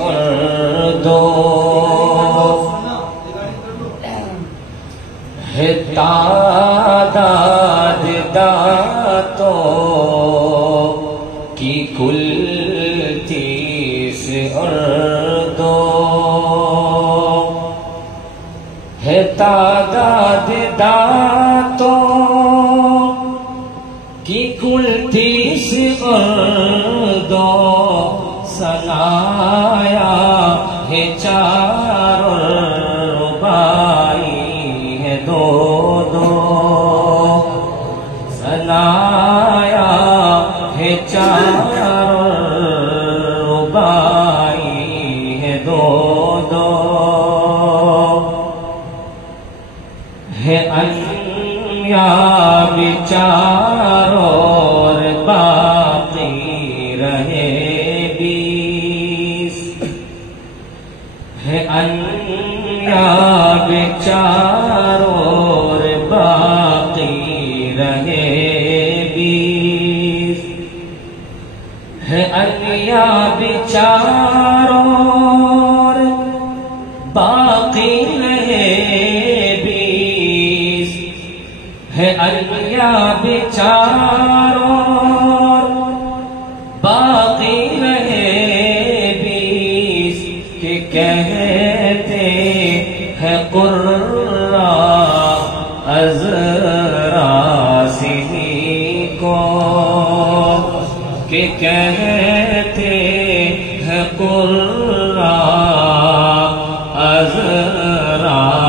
اردو ہے تعداد دانتوں کی کل 30 اردو ہے تعداد دانتوں کی کل 30 اردو سنایا ہے 4 ربائی ہے 2 سنایا ہے 4 ربائی ہے 2 ہے انیاب 4 اور باقی رہے ہے انیاب 4 اور باقی رہے 20 ہے انیاب 4 اور باقی رہے 20 ہے انیاب 4 اور باقی رہے 20 کہ کہتے ہیں قرہ ازراسنی کو کہ کہتے ہیں قرہ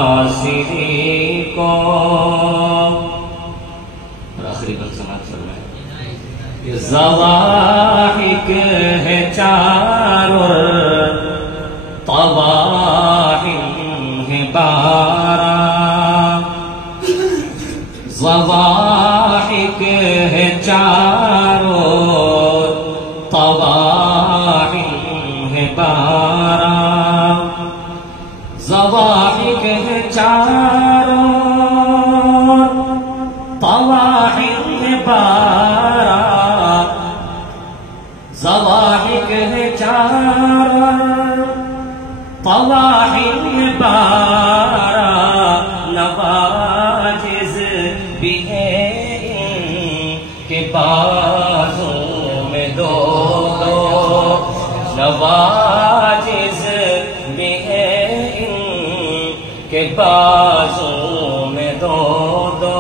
ازراسنی کو اور آخری وقت سماعت فرمائیں یہ ضواحک ہے 4 طواحن ہے 12 ضواحک ہے 4 طواحن ہے 12 ضواحک ہے 4 طواحن ہے 12 ضواحک ہے 4 طواحن 12 نواجز بھی ہیں ان کے بازوں میں 2 نواجز بھی ہیں ان کے بازوں میں 2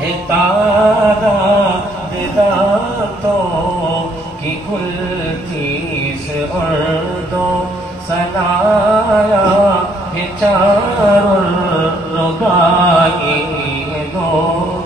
ہے تعداد دانتوں کی کل 30 اردو سنایا ہے 4 ربائی ہے 2